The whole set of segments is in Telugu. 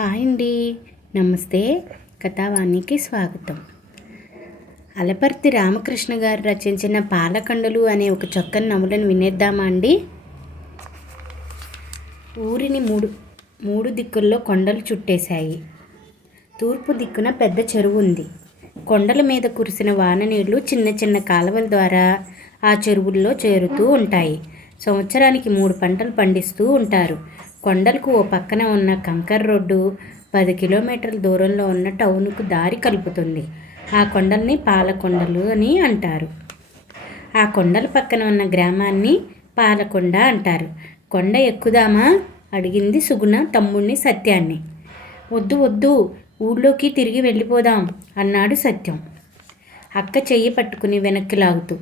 హాయ్ అండి, నమస్తే. కథావాణికి స్వాగతం. అలపర్తి రామకృష్ణ గారు రచించిన పాలకండలు అనే ఒక చక్కని నవలను వినేద్దామా అండి. ఊరిని మూడు దిక్కుల్లో కొండలు చుట్టేశాయి. తూర్పు దిక్కున పెద్ద చెరువు ఉంది. కొండల మీద కురిసిన వాన నీళ్లు చిన్న చిన్న కాలువల ద్వారా ఆ చెరువుల్లో చేరుతూ ఉంటాయి. సంవత్సరానికి 3 పంటలు పండిస్తూ ఉంటారు. కొండలకు ఓ పక్కన ఉన్న కంకర్ రోడ్డు 10 కిలోమీటర్ల దూరంలో ఉన్న టౌన్కు దారి కలుపుతుంది. ఆ కొండల్ని పాలకొండలు అని అంటారు. ఆ కొండల పక్కన ఉన్న గ్రామాన్ని పాలకొండ అంటారు. కొండ ఎక్కుదామా అడిగింది సుగుణ తమ్ముడిని సత్యాన్ని. వద్దు వద్దు, ఊళ్ళోకి తిరిగి వెళ్ళిపోదాం అన్నాడు సత్యం అక్క చెయ్యి పట్టుకుని వెనక్కి లాగుతూ.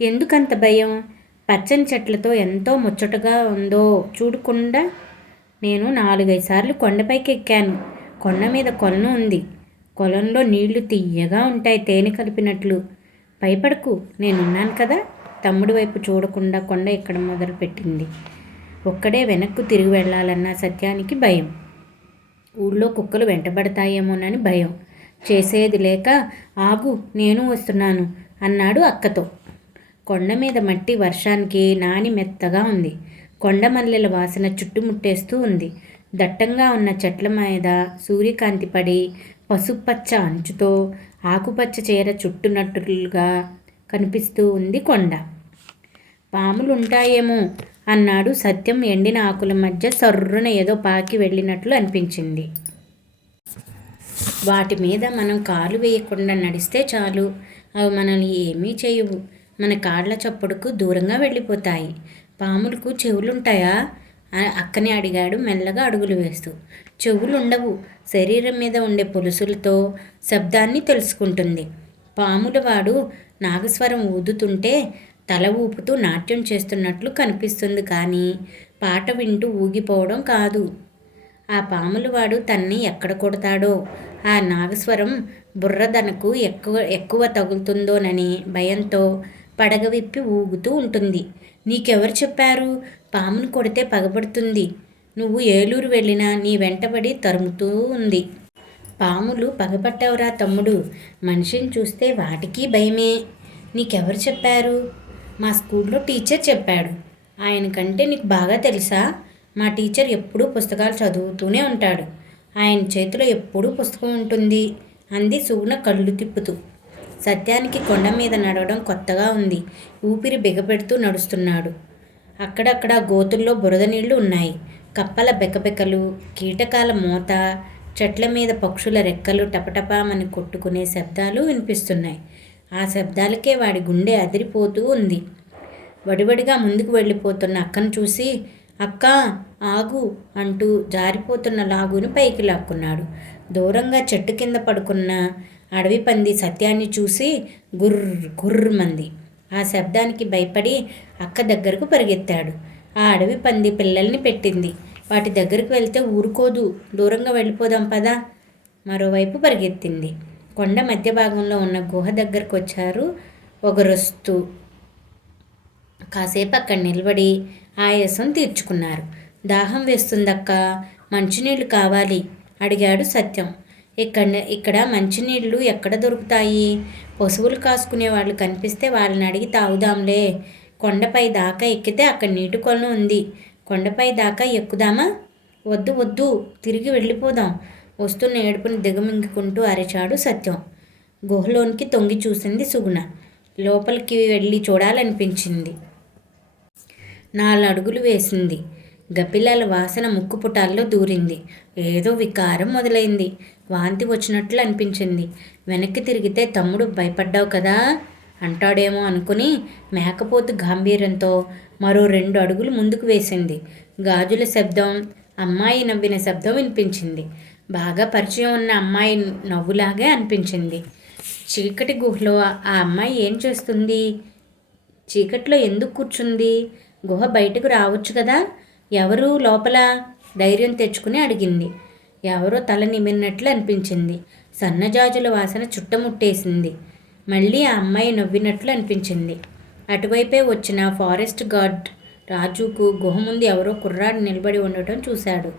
ఎందుకంత భయం? పచ్చని చెట్లతో ఎంతో ముచ్చటగా ఉందో చూడకుండా. నేను 4-5 సార్లు కొండపైకి ఎక్కాను. కొండ మీద కొలను ఉంది. కొలంలో నీళ్లు తియ్యగా ఉంటాయి, తేనె కలిపినట్లు. భయపడకు, నేనున్నాను కదా. తమ్ముడి వైపు చూడకుండా కొండ ఎక్కడం మొదలుపెట్టింది. ఒక్కడే వెనక్కు తిరిగి వెళ్ళాలన్న సత్యానికి భయం. ఊళ్ళో కుక్కలు వెంటబడతాయేమోనని భయం. చేసేది లేక ఆగు, నేను వస్తున్నాను అన్నాడు అక్కతో. కొండ మీద మట్టి వర్షానికి నాని మెత్తగా ఉంది. కొండమల్లెల వాసన చుట్టుముట్టేస్తూ ఉంది. దట్టంగా ఉన్న చెట్ల మీద సూర్యకాంతి పడి పసుపచ్చ అంచుతో ఆకుపచ్చ చీర చుట్టునట్టుగా కనిపిస్తూ ఉంది కొండ. పాములుంటాయేమో అన్నాడు సత్యం. ఎండిన ఆకుల మధ్య సర్రున ఏదో పాకి వెళ్ళినట్లు అనిపించింది. వాటి మీద మనం కాలు వేయకుండా నడిస్తే చాలు, అవి మనల్ని ఏమీ చేయవు. మన కాళ్ళ చప్పుడుకు దూరంగా వెళ్ళిపోతాయి. పాములకు చెవులుంటాయా? అక్కని అడిగాడు మెల్లగా అడుగులు వేస్తూ. చెవులుండవు. శరీరం మీద ఉండే పొలుసులతో శబ్దాన్ని తెలుసుకుంటుంది. పాముల వాడు నాగస్వరం ఊదుతుంటే తల ఊపుతూ నాట్యం చేస్తున్నట్లు కనిపిస్తుంది, కానీ పాట వింటూ ఊగిపోవడం కాదు. ఆ పాముల వాడు తన్ని ఎక్కడ కొడతాడో, ఆ నాగస్వరం బుర్రదనకు ఎక్కువ తగులుతుందోనని భయంతో పడగ విప్పి ఊగుతూ ఉంటుంది. నీకెవరు చెప్పారు పామును కొడితే పగబడుతుంది? నువ్వు ఏలూరు వెళ్ళినా నీ వెంటబడి తరుముతూ ఉంది. పాములు పగపట్టవరా తమ్ముడు? మనిషిని చూస్తే వాటికి భయమే. నీకెవరు చెప్పారు? మా స్కూల్లో టీచర్ చెప్పాడు. ఆయన కంటే నీకు బాగా తెలుసా? మా టీచర్ ఎప్పుడూ పుస్తకాలు చదువుతూనే ఉంటాడు. ఆయన చేతిలో ఎప్పుడూ పుస్తకం ఉంటుంది అంది సుగుణ కళ్ళు తిప్పుతూ. సత్యానికి కొండ మీద నడవడం కొత్తగా ఉంది. ఊపిరి బిగపెడుతూ నడుస్తున్నాడు. అక్కడక్కడ గోతుల్లో బురద నీళ్లు ఉన్నాయి. కప్పల బెకబెకలు, కీటకాల మోత, చెట్ల మీద పక్షుల రెక్కలు టపటపామని కొట్టుకునే శబ్దాలు వినిపిస్తున్నాయి. ఆ శబ్దాలకే వాడి గుండె అదిరిపోతూ ఉంది. వడివడిగా ముందుకు వెళ్ళిపోతున్న అక్కను చూసి, అక్కా ఆగు అంటూ జారిపోతున్న లాగుని పైకి లాక్కున్నాడు. దూరంగా చెట్టు కింద పడుకున్న అడవి పంది సత్యాన్ని చూసి గుర్రమంది. ఆ శబ్దానికి భయపడి అక్క దగ్గరకు పరిగెత్తాడు. ఆ అడవి పంది పిల్లల్ని పెట్టింది. వాటి దగ్గరకు వెళ్తే ఊరుకోదు. దూరంగా వెళ్ళిపోదాం పదా. మరోవైపు పరిగెత్తింది. కొండ మధ్య భాగంలో ఉన్న గుహ దగ్గరకు వచ్చారు ఒకరొస్తూ. కాసేపు అక్కడ నిలబడి ఆయాసం తీర్చుకున్నారు. దాహం వేస్తుందక్క, మంచినీళ్ళు కావాలి అడిగాడు సత్యం. ఇక్కడ మంచినీళ్ళు ఎక్కడ దొరుకుతాయి? పశువులు కాసుకునే వాళ్ళు కనిపిస్తే వాళ్ళని అడిగి తాగుదాంలే. కొండపై దాకా ఎక్కితే అక్కడ నీటి కొలను ఉంది. కొండపై దాకా ఎక్కుదామా? వద్దు వద్దు, తిరిగి వెళ్ళిపోదాం వస్తున్న ఏడుపుని దిగమింగుకుంటూ అరిచాడు సత్యం. గుహలోనికి తొంగి చూసింది సుగుణ. లోపలికి వెళ్ళి చూడాలనిపించింది. 4 అడుగులు వేసింది. గబ్బిలాల వాసన ముక్కు పుటాల్లో దూరింది. ఏదో వికారం మొదలైంది. వాంతి వచ్చినట్లు అనిపించింది. వెనక్కి తిరిగితే తమ్ముడు భయపడ్డావు కదా అంటాడేమో అనుకుని మేకపోతు గాంభీర్యంతో మరో 2 అడుగులు ముందుకు వేసింది. గాజుల శబ్దం, అమ్మాయి నవ్విన శబ్దం వినిపించింది. బాగా పరిచయం ఉన్న అమ్మాయి నవ్వులాగే అనిపించింది. చీకటి గుహలో ఆ అమ్మాయి ఏం చేస్తుంది? చీకట్లో ఎందుకు కూర్చుంది? గుహ బయటకు రావచ్చు కదా. ఎవరు లోపల? ధైర్యం తెచ్చుకుని అడిగింది. ఎవరో తల నిమిరినట్లు అనిపించింది. సన్నజాజుల వాసన చుట్టముట్టేసింది. మళ్ళీ ఆ అమ్మాయి నవ్వినట్లు అనిపించింది. అటువైపే వచ్చిన ఫారెస్ట్ గార్డ్ రాజుకు గుహ ముందు ఎవరో కుర్రాడు నిలబడి ఉండటం చూశాడు.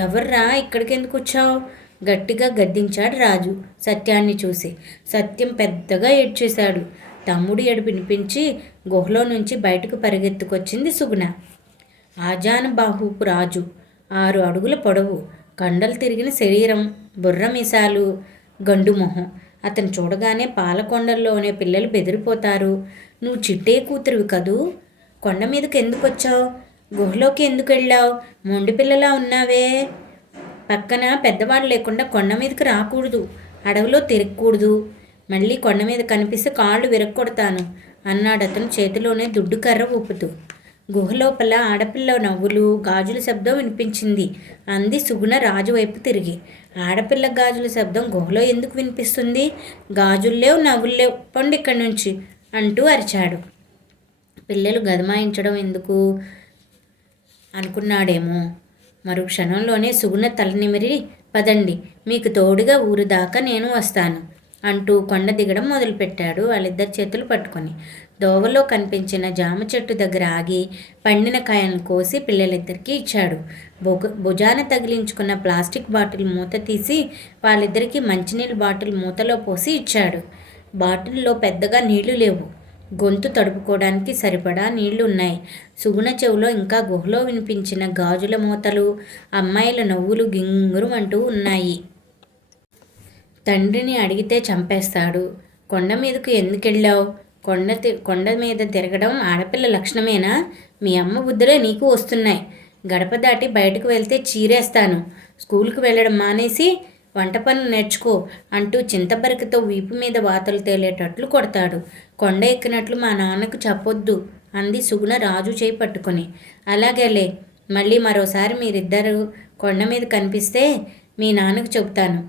ఎవర్రా ఇక్కడికి ఎందుకు వచ్చావు? గట్టిగా గద్దించాడు రాజు సత్యాన్ని చూసి. సత్యం పెద్దగా ఏడ్చేశాడు. తమ్ముడు ఏడుపు వినిపించి గుహలో నుంచి బయటకు పరిగెత్తుకొచ్చింది సుగుణ. ఆజానుబాహుపు రాజు, 6 అడుగుల పొడవు, కండలు తిరిగిన శరీరం, బుర్ర మీసాలు, గండు మొహం. అతను చూడగానే పాలకొండల్లోనే పిల్లలు బెదిరిపోతారు. నువ్వు చిట్టే కూతురువి కదూ? కొండ మీదకి ఎందుకు వచ్చావు? గుహలోకి ఎందుకు వెళ్ళావు? మొండి పిల్లలా ఉన్నావే. పక్కన పెద్దవాళ్ళు లేకుండా కొండ మీదకి రాకూడదు, అడవిలో తిరగకూడదు. మళ్ళీ కొండ మీద కనిపిస్తే కాళ్ళు విరక్కొడతాను అన్నాడు అతను చేతిలోనే దుడ్డు కర్ర ఊపుతూ. గుహలోపల ఆడపిల్ల నవ్వులు, గాజుల శబ్దం వినిపించింది అంది సుగుణ రాజు వైపు తిరిగి. ఆడపిల్ల గాజుల శబ్దం గుహలో ఎందుకు వినిపిస్తుంది? గాజుల్లేవు, నవ్వుల్లేవు, పండు ఇక్కడి నుంచి అంటూ అరిచాడు. పిల్లలు గదమాయించడం ఎందుకు అనుకున్నాడేమో. మరో క్షణంలోనే సుగుణ తలనిమిరి, పదండి, మీకు తోడుగా ఊరు దాకా నేను వస్తాను అంటూ కొండ దిగడం మొదలుపెట్టాడు వాళ్ళిద్దరి చేతులు పట్టుకొని. దోవలో కనిపించిన జామ చెట్టు దగ్గర ఆగి పండిన కాయలను కోసి పిల్లలిద్దరికీ ఇచ్చాడు. భుజాన తగిలించుకున్న ప్లాస్టిక్ బాటిల్ మూత తీసి వాళ్ళిద్దరికీ మంచినీళ్ళ బాటిల్ మూతలో పోసి ఇచ్చాడు. బాటిల్లో పెద్దగా నీళ్లు లేవు, గొంతు తడుపుకోవడానికి సరిపడా నీళ్లు ఉన్నాయి. సుగుణ చెవులో ఇంకా గుహలో వినిపించిన గాజుల మూతలు, అమ్మాయిల నవ్వులు గింగురుమంటూ ఉన్నాయి. తండ్రిని అడిగితే చంపేస్తాడు. కొండ మీదకు ఎందుకెళ్ళావు? కొండ మీద తిరగడం ఆడపిల్ల లక్షణమేనా? మీ అమ్మ బుద్ధులే నీకు వస్తున్నాయి. గడప దాటి బయటకు వెళ్తే చీరేస్తాను. స్కూల్కి వెళ్ళడం మానేసి వంట పనులు నేర్చుకో అంటూ చింతబరికతో వీపు మీద వాతలు తేలేటట్లు కొడతాడు. కొండ ఎక్కినట్లు మా నాన్నకు చెప్పొద్దు అంది సుగుణ రాజు చేయి పట్టుకొని. అలాగేలే, మళ్ళీ మరోసారి మీరిద్దరు కొండ మీద కనిపిస్తే మీ నాన్నకు చెబుతాను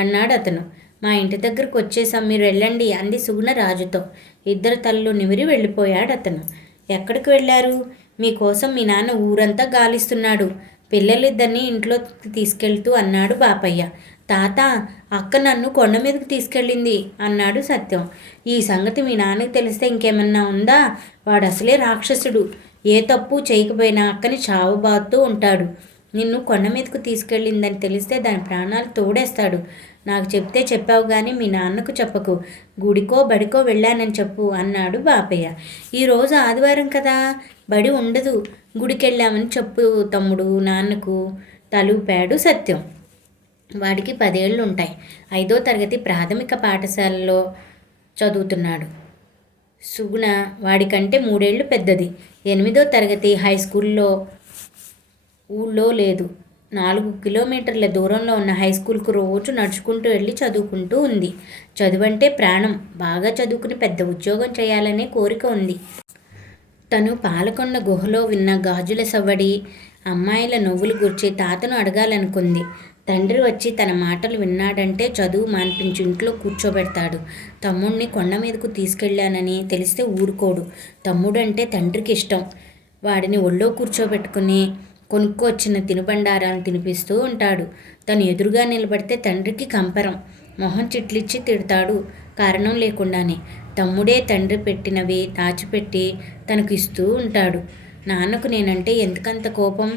అన్నాడు అతను. మా ఇంటి దగ్గరకు వచ్చేసాం, మీరు వెళ్ళండి అంది సుగుణ రాజుతో. ఇద్దరు తల్లు నిమిరి వెళ్ళిపోయాడు అతను. ఎక్కడికి వెళ్ళారు? మీకోసం మీ నాన్న ఊరంతా గాలిస్తున్నాడు. పిల్లలిద్దరినీ ఇంట్లోకి తీసుకెళ్తూ అన్నాడు బాపయ్య. తాత, అక్క నన్ను కొండ మీదకి తీసుకెళ్ళింది అన్నాడు సత్యం. ఈ సంగతి మీ నాన్నకి తెలిస్తే ఇంకేమన్నా ఉందా? వాడు అసలే రాక్షసుడు. ఏ తప్పు చేయకపోయినా అక్కని చావబాదుతూ ఉంటాడు. నిన్ను కొండ మీదకు తీసుకెళ్ళిందని తెలిస్తే దాని ప్రాణాలు తోడేస్తాడు. నాకు చెప్తే చెప్పావు కానీ మీ నాన్నకు చెప్పకు. గుడికో బడికో వెళ్ళానని చెప్పు అన్నాడు బాపయ్య. ఈరోజు ఆదివారం కదా, బడి ఉండదు, గుడికి వెళ్ళామని చెప్పు తమ్ముడు నాన్నకు తలూపాడు సత్యం. వాడికి 10 ఏళ్ళు ఉంటాయి. 5వ తరగతి ప్రాథమిక పాఠశాలలో చదువుతున్నాడు. సుగుణ వాడికంటే 3 ఏళ్ళు పెద్దది. 8వ తరగతి హై స్కూల్లో ఊళ్ళో లేదు. 4 కిలోమీటర్ల దూరంలో ఉన్న హై స్కూల్కు రోజు నడుచుకుంటూ వెళ్ళి చదువుకుంటూ ఉంది. చదువంటే ప్రాణం. బాగా చదువుకుని పెద్ద ఉద్యోగం చేయాలనే కోరిక ఉంది. తను పాలకొండ గుహలో విన్న గాజుల సవ్వడి, అమ్మాయిల నవ్వులు గుర్చి తాతను అడగాలనుకుంది. తండ్రి వచ్చి తన మాటలు విన్నాడంటే చదువు మాన్పించి ఇంట్లో కూర్చోబెడతాడు. తమ్ముడిని కొండ మీదకు తీసుకెళ్ళానని తెలిస్తే ఊరుకోడు. తమ్ముడంటే తండ్రికి ఇష్టం. వాడిని ఒళ్ళో కూర్చోబెట్టుకుని కొనుక్కొచ్చిన తినుబండారాలను తినిపిస్తూ ఉంటాడు. తను ఎదురుగా నిలబడితే తండ్రికి కంపరం. మొహం చిట్లిచ్చి తిడతాడు కారణం లేకుండానే. తమ్ముడే తండ్రి పెట్టినవి దాచిపెట్టి తనకు ఇస్తూ ఉంటాడు. నాన్నకు నేనంటే ఎందుకంత కోపం?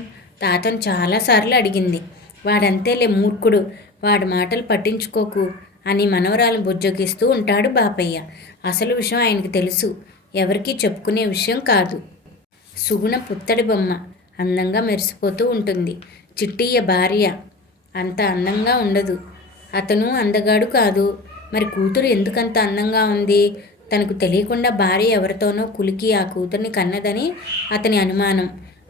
తాతను చాలాసార్లు అడిగింది. వాడంతేలే మూర్ఖుడు, వాడి మాటలు పట్టించుకోకు అని మనవరాలను బుజ్జగిస్తూ ఉంటాడు బాపయ్య. అసలు విషయం ఆయనకు తెలుసు, ఎవరికీ చెప్పుకునే విషయం కాదు. సుగుణ పుత్తడి బొమ్మ, అందంగా మెరిసిపోతూ ఉంటుంది. చిట్టయ్య భార్య అంత అందంగా ఉండదు. అతను అందగాడు కాదు. మరి కూతురు ఎందుకంత అందంగా ఉంది? తనకు తెలియకుండా భార్య ఎవరితోనో కులికి ఆ కూతుర్ని కన్నదని అతని అనుమానం.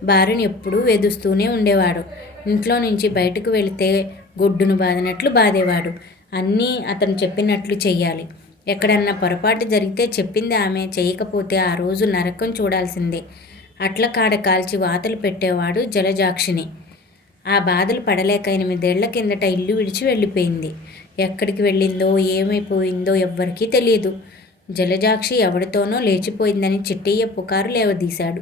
భార్యను ఎప్పుడూ వేధిస్తూనే ఉండేవాడు. ఇంట్లో నుంచి బయటకు వెళితే గొడ్డును బాదినట్లు బాధేవాడు. అన్నీ అతను చెప్పినట్లు చెయ్యాలి. ఎక్కడన్నా పొరపాటు జరిగితే చెప్పింది ఆమె చేయకపోతే ఆ రోజు నరకం చూడాల్సిందే. అట్ల కాడ కాల్చి వాతలు పెట్టేవాడు జలజాక్షిని. ఆ బాధలు పడలేక 8 ఏళ్ల కిందట ఇల్లు విడిచి వెళ్ళిపోయింది. ఎక్కడికి వెళ్ళిందో ఏమైపోయిందో ఎవ్వరికీ తెలియదు. జలజాక్షి ఎవరితోనో లేచిపోయిందని చిట్టయ్య పుకారు లేవదీశాడు.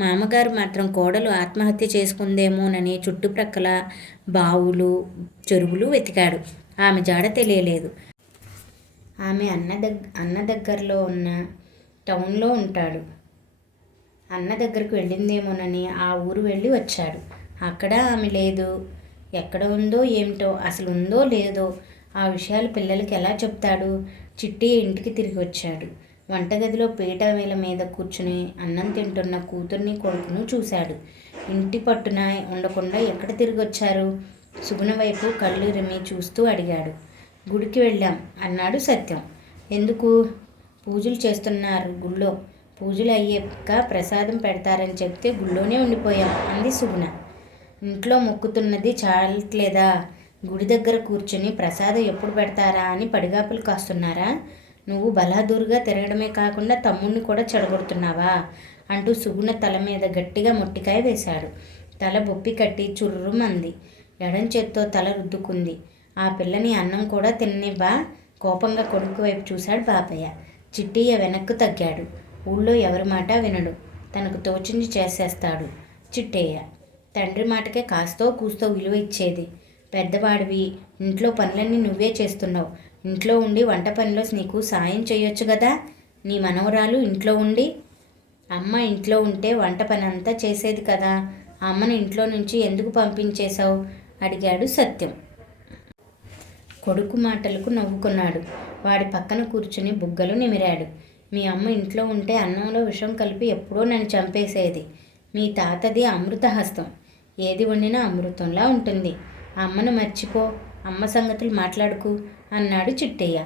మామగారు మాత్రం కోడలు ఆత్మహత్య చేసుకుందేమోనని చుట్టుప్రక్కల బావులు చెరువులు వెతికాడు. ఆమె జాడ తెలియలేదు. ఆమె అన్న దగ్గరలో ఉన్న టౌన్లో ఉంటాడు. అన్న దగ్గరకు వెళ్ళిందేమోనని ఆ ఊరు వెళ్ళి వచ్చాడు. అక్కడ ఆమె లేదు. ఎక్కడ ఉందో ఏమిటో, అసలు ఉందో లేదో ఆ విషయాలు పిల్లలకి ఎలా చెప్తాడు? చిట్టి ఇంటికి తిరిగి వచ్చాడు. వంటగదిలో పీట వేల మీద కూర్చుని అన్నం తింటున్న కూతుర్ని కొడుకును చూశాడు. ఇంటి పట్టున ఉండకుండా ఎక్కడ తిరిగి వచ్చారు? సుగుణ వైపు కళ్ళు రెమ్మి చూస్తూ అడిగాడు. గుడికి వెళ్ళాం అన్నాడు సత్యం. ఎందుకు? పూజలు చేస్తున్నారు గుళ్ళో. పూజలు అయ్యాక ప్రసాదం పెడతారని చెప్తే గుళ్ళోనే ఉండిపోయాం అంది సుగుణ. ఇంట్లో మొక్కుతున్నది చాలట్లేదా? గుడి దగ్గర కూర్చుని ప్రసాదం ఎప్పుడు పెడతారా అని పడిగాపులు కాస్తున్నారా? నువ్వు బలాదూరుగా తిరగడమే కాకుండా తమ్ముడిని కూడా చెడగొడుతున్నావా అంటూ సుగుణ తల మీద గట్టిగా మొట్టికాయ వేశాడు. తల బొప్పి కట్టి చుర్రుమంది. ఎడం చేత్తో తల రుద్దుకుంది. ఆ పిల్లని అన్నం కూడా తిననివ్వా? కోపంగా కొడుకు వైపు చూశాడు బాపయ్య. చిట్టయ్య వెనక్కు తగ్గాడు. ఊళ్ళో ఎవరి మాట వినడు, తనకు తోచింది చేసేస్తాడు చిట్టయ్య. తండ్రి మాటకే కాస్తో కూస్తో విలువ ఇచ్చేది. పెద్దవాడివి, ఇంట్లో పనులన్నీ నువ్వే చేస్తున్నావు. ఇంట్లో ఉండి వంట పనిలో నీకు సాయం చేయొచ్చు కదా. నీ మనవరాలు ఇంట్లో ఉండి, అమ్మ ఇంట్లో ఉంటే వంట పని అంతా చేసేది కదా. ఆ అమ్మని ఇంట్లో నుంచి ఎందుకు పంపించేశావు అడిగాడు సత్యం. కొడుకు మాటలకు నవ్వుకున్నాడు. వాడి పక్కన కూర్చుని బుగ్గలు నిమిరాడు. మీ అమ్మ ఇంట్లో ఉంటే అన్నంలో విషం కలిపి ఎప్పుడో నన్ను చంపేసేది. మీ తాతది అమృతహస్తం, ఏది వండినా అమృతంలా ఉంటుంది. అమ్మను మర్చిపో, అమ్మ సంగతులు మాట్లాడుకు అన్నాడు చిట్టయ్య.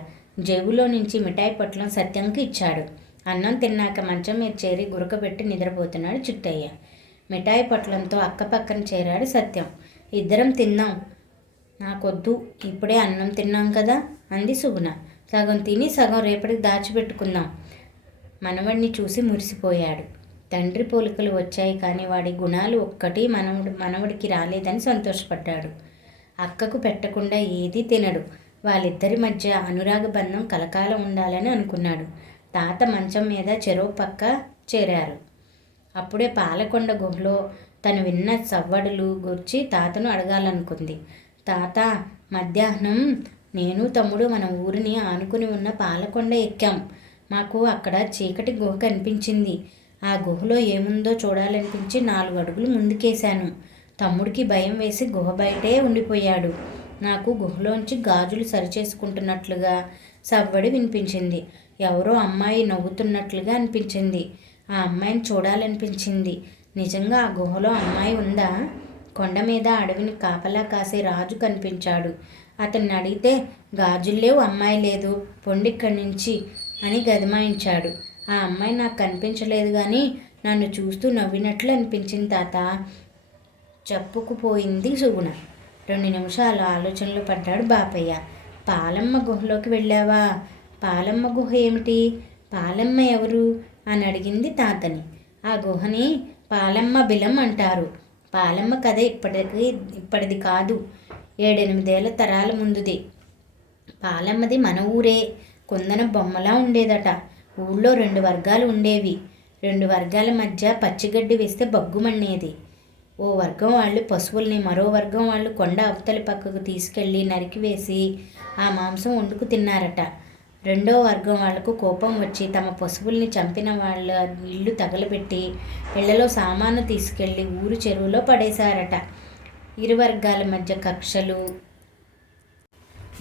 జేబులో నుంచి మిఠాయి పొట్లం సత్యంకి ఇచ్చాడు. అన్నం తిన్నాక మంచం మీద చేరి గురకబెట్టి నిద్రపోతున్నాడు చిట్టయ్య. మిఠాయి పొట్లంతో అక్కపక్కన చేరాడు సత్యం. ఇద్దరం తిందాం. నాకొద్దు, ఇప్పుడే అన్నం తిన్నాం కదా అంది సుగుణ. సగం తిని సగం రేపటికి దాచిపెట్టుకుందాం. మనవడిని చూసి మురిసిపోయాడు. తండ్రి పోలికలు వచ్చాయి కానీ వాడి గుణాలు ఒక్కటి మనవడికి రాలేదని సంతోషపడ్డాడు. అక్కకు పెట్టకుండా ఏదీ తినడు. వాళ్ళిద్దరి మధ్య అనురాగ బంధం కలకాలం ఉండాలని అనుకున్నాడు. తాత మంచం మీద చెరో పక్క చేరారు. అప్పుడే పాలకొండ గుహలో తను విన్న సవ్వడులు గురించి తాతను అడగాలనుకుంది. తాత, మధ్యాహ్నం నేను తమ్ముడు మన ఊరిని ఆనుకుని ఉన్న పాలకొండ ఎక్కాం. మాకు అక్కడ చీకటి గుహ కనిపించింది. ఆ గుహలో ఏముందో చూడాలనిపించి 4 అడుగులు ముందుకేశాను. తమ్ముడికి భయం వేసి గుహ బయటే ఉండిపోయాడు. నాకు గుహలోంచి గాజులు సరిచేసుకుంటున్నట్లుగా సవ్వడి వినిపించింది. ఎవరో అమ్మాయి నవ్వుతున్నట్లుగా అనిపించింది. ఆ అమ్మాయిని చూడాలనిపించింది. నిజంగా ఆ గుహలో అమ్మాయి ఉందా? కొండ మీద అడవిని కాపలా కాసే రాజు కనిపించాడు. అతన్ని అడిగితే గాజుల్లేవు, అమ్మాయి లేదు, పొండిక్కడి నుంచి అని గదమాయించాడు. ఆ అమ్మాయి నాకు కనిపించలేదు కానీ నన్ను చూస్తూ నవ్వినట్లు అనిపించింది తాత చెప్పుకుపోయింది సుగుణ. 2 నిమిషాలు ఆలోచనలో పడ్డాడు బాపయ్య. పాలమ్మ గుహలోకి వెళ్ళావా? పాలమ్మ గుహ ఏమిటి? పాలమ్మ ఎవరు అని అడిగింది తాతని. ఆ గుహని పాలమ్మ బిలం అంటారు. పాలమ్మ కథ ఇప్పటిది కాదు, 7-8 తరాల ముందుది. పాలమ్మది మన ఊరే. కుందన బొమ్మలా ఉండేదట. ఊళ్ళో 2 వర్గాలు ఉండేవి. 2 వర్గాల మధ్య పచ్చిగడ్డి వేస్తే బగ్గుమనేది. ఓ వర్గం వాళ్ళు పశువుల్ని, మరో వర్గం వాళ్ళు కొండ అవతలి పక్కకు తీసుకెళ్ళి నరికివేసి ఆ మాంసం వండుకు తిన్నారట. 2వ వర్గం వాళ్లకు కోపం వచ్చి తమ పశువుల్ని చంపిన వాళ్ళ ఇళ్ళు తగలబెట్టి ఇళ్లలో సామాను తీసుకెళ్ళి ఊరు చెరువులో పడేశారట. ఇరు వర్గాల మధ్య కక్షలు,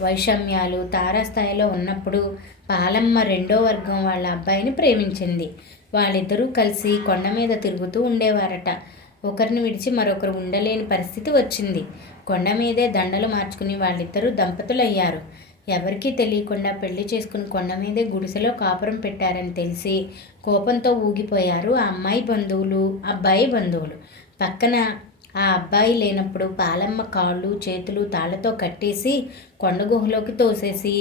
వైషమ్యాలు తారాస్థాయిలో ఉన్నప్పుడు పాలమ్మ 2వ వర్గం వాళ్ళ అబ్బాయిని ప్రేమించింది. వాళ్ళిద్దరూ కలిసి కొండ మీద తిరుగుతూ ఉండేవారట. ఒకరిని విడిచి మరొకరు ఉండలేని పరిస్థితి వచ్చింది. కొండ మీదే దండలు మార్చుకుని వాళ్ళిద్దరూ దంపతులయ్యారు. ఎవరికీ తెలియకుండా పెళ్లి చేసుకుని కొండ మీదే గుడిసెలో కాపురం పెట్టారని తెలిసి కోపంతో ఊగిపోయారు ఆ అమ్మాయి బంధువులు, అబ్బాయి బంధువులు. పక్కన ఆ అబ్బాయి లేనప్పుడు పాలమ్మ కాళ్ళు చేతులు తాళ్లతో కట్టేసి కొండ గుహలోకి తోసేసి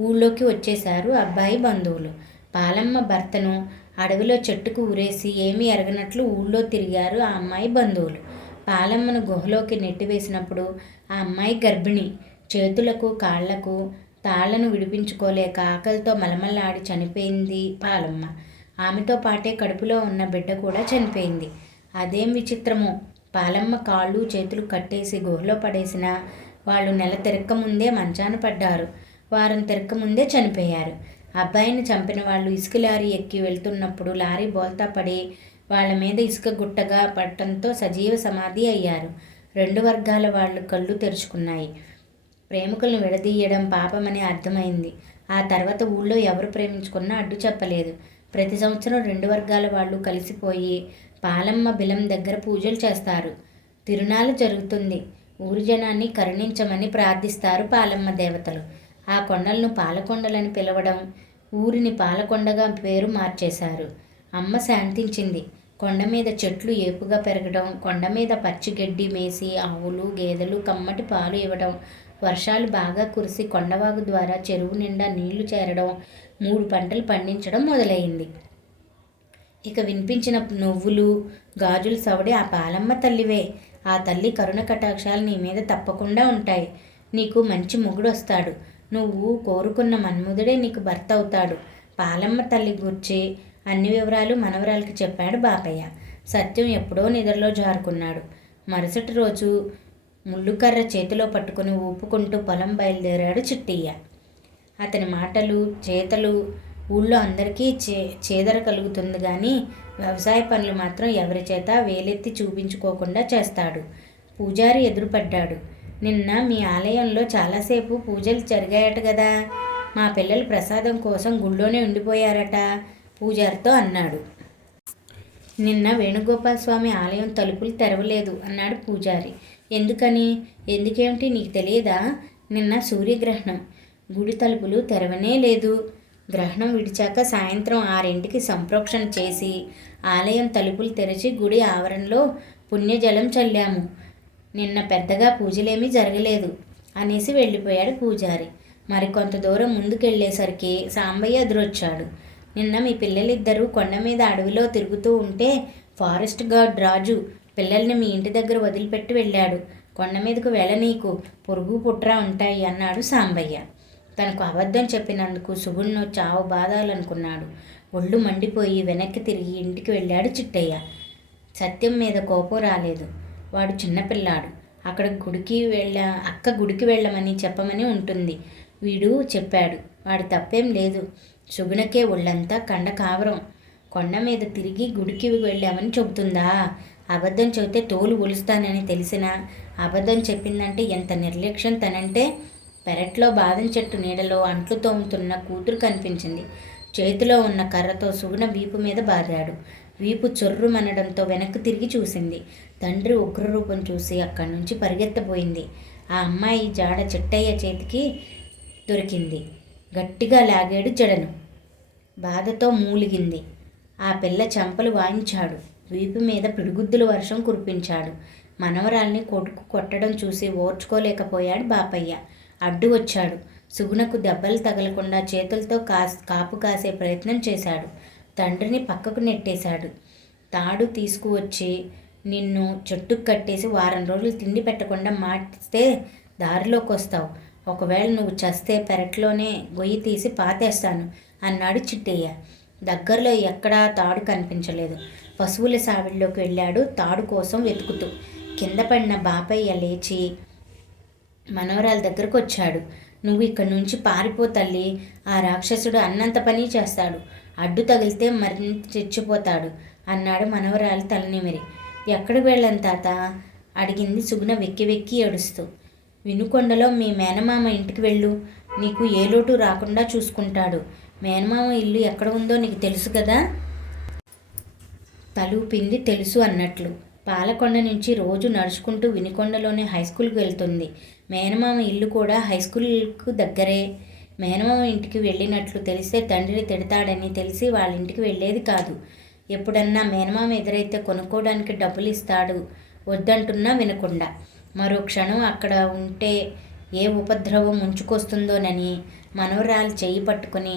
ఊళ్ళోకి వచ్చేశారు అబ్బాయి బంధువులు. పాలమ్మ భర్తను అడవిలో చెట్టుకు ఊరేసి ఏమీ ఎరగనట్లు ఊళ్ళో తిరిగారు ఆ అమ్మాయి బంధువులు. పాలమ్మను గుహలోకి నెట్టివేసినప్పుడు ఆ అమ్మాయి గర్భిణి. చేతులకు కాళ్లకు తాళ్లను విడిపించుకోలేక ఆకలితో మలమల్లాడి చనిపోయింది పాలమ్మ. ఆమెతో పాటే కడుపులో ఉన్న బిడ్డ కూడా చనిపోయింది. అదేం విచిత్రమో, పాలమ్మ కాళ్ళు చేతులు కట్టేసి గుహలో పడేసిన వాళ్ళు నెల తిరక్కముందే మంచాన పడ్డారు. వారం తిరక్కముందే చనిపోయారు. అబ్బాయిని చంపిన వాళ్ళు ఇసుక లారీ ఎక్కి వెళ్తున్నప్పుడు లారీ బోల్తా పడి వాళ్ళ మీద ఇసుక గుట్టగా పడటంతో సజీవ సమాధి అయ్యారు. రెండు వర్గాల వాళ్ళు కళ్ళు తెరుచుకున్నాయి. ప్రేమికులను విడదీయడం పాపమని అర్థమైంది. ఆ తర్వాత ఊళ్ళో ఎవరు ప్రేమించుకున్నా అడ్డు చెప్పలేదు. ప్రతి సంవత్సరం రెండు వర్గాల వాళ్ళు కలిసిపోయి పాలమ్మ బిలం దగ్గర పూజలు చేస్తారు. తిరునాళ్ళు జరుగుతుంది. ఊరి జనాన్ని కరుణించమని ప్రార్థిస్తారు పాలమ్మ దేవతలు. ఆ కొండలను పాలకొండలని పిలవడం, ఊరిని పాలకొండగా పేరు మార్చేశారు. అమ్మ శాంతించింది. కొండ మీద చెట్లు ఏపుగా పెరగడం, కొండ మీద పచ్చిగడ్డి మేసి ఆవులు గేదెలు కమ్మటి పాలు ఇవ్వడం, వర్షాలు బాగా కురిసి కొండవాగు ద్వారా చెరువు నిండా నీళ్లు చేరడం, 3 పంటలు పండించడం మొదలైంది. ఇక వినిపించిన నువ్వులు గాజుల సవడి ఆ పాలమ్మ తల్లివే. ఆ తల్లి కరుణ కటాక్షాలు నీ మీద తప్పకుండా ఉంటాయి. నీకు మంచి మొగుడు వస్తాడు. నువ్వు కోరుకున్న మన్ముదుడే నీకు భర్త అవుతాడు. పాలమ్మ తల్లి గురించి అన్ని వివరాలు మనవరాలకి చెప్పాడు బాపయ్య. సత్యం ఎప్పుడో నిద్రలో జారుకున్నాడు. మరుసటి రోజు ముళ్ళుకర్ర చేతిలో పట్టుకుని ఊపుకుంటూ పొలం బయలుదేరాడు చిట్టయ్య. అతని మాటలు చేతలు ఊళ్ళో అందరికీ చేదర కలుగుతుంది కానీ వ్యవసాయ పనులు మాత్రం ఎవరి చేత వేలెత్తి చూపించుకోకుండా చేస్తాడు. పూజారి ఎదురుపడ్డాడు. నిన్న మీ ఆలయంలో చాలాసేపు పూజలు జరిగాయట కదా, మా పిల్లలు ప్రసాదం కోసం గుళ్ళోనే ఉండిపోయారట పూజారితో అన్నాడు. నిన్న వేణుగోపాల స్వామి ఆలయం తలుపులు తెరవలేదు అన్నాడు పూజారి. ఎందుకని? ఎందుకేమిటి నీకు తెలియదా? నిన్న సూర్యగ్రహణం, గుడి తలుపులు తెరవనే లేదు. గ్రహణం విడిచాక సాయంత్రం 6ంటికి సంప్రోక్షణ చేసి ఆలయం తలుపులు తెరిచి గుడి ఆవరణలో పుణ్యజలం చల్లాము. నిన్న పెద్దగా పూజలేమీ జరగలేదు అనేసి వెళ్ళిపోయాడు పూజారి. మరికొంత దూరం ముందుకెళ్ళేసరికి సాంబయ్య ఎదురొచ్చాడు. నిన్న మీ పిల్లలిద్దరూ కొండ మీద అడవిలో తిరుగుతూ ఉంటే ఫారెస్ట్ గార్డ్ రాజు పిల్లల్ని మీ ఇంటి దగ్గర వదిలిపెట్టి వెళ్ళాడు. కొండ మీదకు వెళ్ళనీకు, పొరుగు పుట్రా ఉంటాయి అన్నాడు సాంబయ్య. తనకు అబద్ధం చెప్పినందుకు సుగుణ్ణు చావు బాధాలనుకున్నాడు. ఒళ్ళు మండిపోయి వెనక్కి తిరిగి ఇంటికి వెళ్ళాడు చిట్టయ్య. సత్యం మీద కోపం రాలేదు. వాడు చిన్నపిల్లాడు. అక్క గుడికి వెళ్ళమని చెప్పమని ఉంటుంది. వీడు చెప్పాడు. వాడి తప్పేం లేదు. సుగుణకే ఒళ్ళంతా కండ కావరం. కొండ మీద తిరిగి గుడికి వెళ్ళామని చెబుతుందా? అబద్ధం చెబితే తోలు ఒలుస్తానని తెలిసినా అబద్ధం చెప్పిందంటే ఎంత నిర్లక్ష్యం తనంటే. పెరట్లో బాదం చెట్టు నీడలో అంట్లు తోముతున్న కూతురు కనిపించింది. చేతిలో ఉన్న కర్రతో సుగుణ వీపు మీద బాదాడు. వీపు చొర్రుమనడంతో వెనక్కి తిరిగి చూసింది. తండ్రి ఉగ్రరూపం చూసి అక్కడి నుంచి పరిగెత్తబోయింది. ఆ అమ్మాయి జాడ చిట్టయ్య చేతికి దొరికింది. గట్టిగా లాగాడు జడను. బాధతో మూలిగింది. ఆ పిల్ల చెంపలు వాయించాడు. వీపు మీద పిడిగుద్దుల వర్షం కురిపించాడు. మనవరాల్ని కొడుకు కొట్టడం చూసి ఓర్చుకోలేకపోయాడు బాపయ్య. అడ్డు వచ్చాడు. సుగుణకు దెబ్బలు తగలకుండా చేతులతో కాపు కాసే ప్రయత్నం చేశాడు. తండ్రిని పక్కకు నెట్టేశాడు. తాడు తీసుకువచ్చి నిన్ను చెట్టుకు కట్టేసి 1 వారం రోజులు తిండి పెట్టకుండా మాటిస్తే దారిలోకి వస్తావు. ఒకవేళ నువ్వు చస్తే పెరట్లోనే గొయ్యి తీసి పాతేస్తాను అన్నాడు చిట్టయ్య. దగ్గరలో ఎక్కడా తాడు కనిపించలేదు. పశువుల సావిడిలోకి వెళ్ళాడు తాడు కోసం వెతుకుతూ. కింద పడిన బాపయ్య లేచి మనవరాల దగ్గరకు వచ్చాడు. నువ్వు ఇక్కడి నుంచి పారిపో తల్లి. ఆ రాక్షసుడు అన్నంత పని చేస్తాడు. అడ్డు తగిలితే మరింత చచ్చిపోతాడు అన్నాడు మనవరాలు తలనిమిరి. ఎక్కడికి వెళ్ళను తాత అడిగింది సుగుణ వెక్కి వెక్కి ఏడుస్తూ. వినుకొండలో మీ మేనమామ ఇంటికి వెళ్ళు. నీకు ఏ లోటు రాకుండా చూసుకుంటాడు. మేనమామ ఇల్లు ఎక్కడ ఉందో నీకు తెలుసు కదా? తలూపింది తెలుసు అన్నట్లు. పాలకొండ నుంచి రోజు నడుచుకుంటూ వినుకొండలోనే హైస్కూల్కి వెళ్తుంది. మేనమామ ఇల్లు కూడా హైస్కూల్కు దగ్గరే. మేనమామ ఇంటికి వెళ్ళినట్లు తెలిస్తే తండ్రిని తిడతాడని తెలిసి వాళ్ళ ఇంటికి వెళ్ళేది కాదు. ఎప్పుడన్నా మేనమామ ఎదురైతే కొనుక్కోవడానికి డబ్బులు ఇస్తాడు. వద్దంటున్నా వినకుండా. మరో క్షణం అక్కడ ఉంటే ఏ ఉపద్రవం ముంచుకొస్తుందోనని మనవరాలు చెయ్యి పట్టుకుని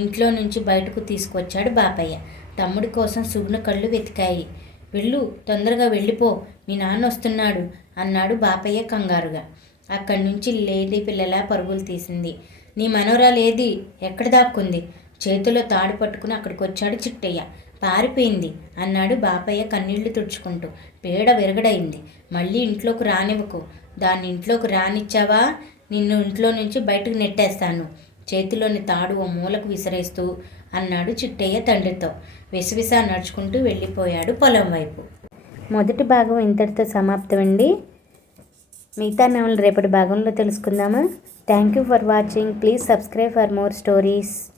ఇంట్లో నుంచి బయటకు తీసుకొచ్చాడు బాపయ్య. తమ్ముడి కోసం సుగుణ కళ్ళు వెతికాయి. వెళ్ళు, తొందరగా వెళ్ళిపో, మీ నాన్న వస్తున్నాడు అన్నాడు బాపయ్య కంగారుగా. అక్కడి నుంచి లేడీ పిల్లలా పరుగులు తీసింది. నీ మనవరాలు ఏది? ఎక్కడ దాక్కుంది? చేతిలో తాడు పట్టుకుని అక్కడికి వచ్చాడు చిట్టయ్య. పారిపోయింది అన్నాడు బాపయ్య కన్నీళ్లు తుడుచుకుంటూ. పేడ విరగడైంది. మళ్ళీ ఇంట్లోకి రానివ్వకు. దాన్ని ఇంట్లోకి రానిచ్చావా నిన్ను ఇంట్లో నుంచి బయటకు నెట్టేస్తాను. చేతిలోని తాడు ఓ మూలకు విసిరేస్తూ అన్నాడు చిట్టయ్య తండ్రితో. విసవిసా నడుచుకుంటూ వెళ్ళిపోయాడు పొలం వైపు. మొదటి భాగం ఇంతటితో సమాప్తమండి. మిగతా నవలు రేపటి భాగంలో తెలుసుకుందామా? Thank you for watching. Please subscribe for more stories.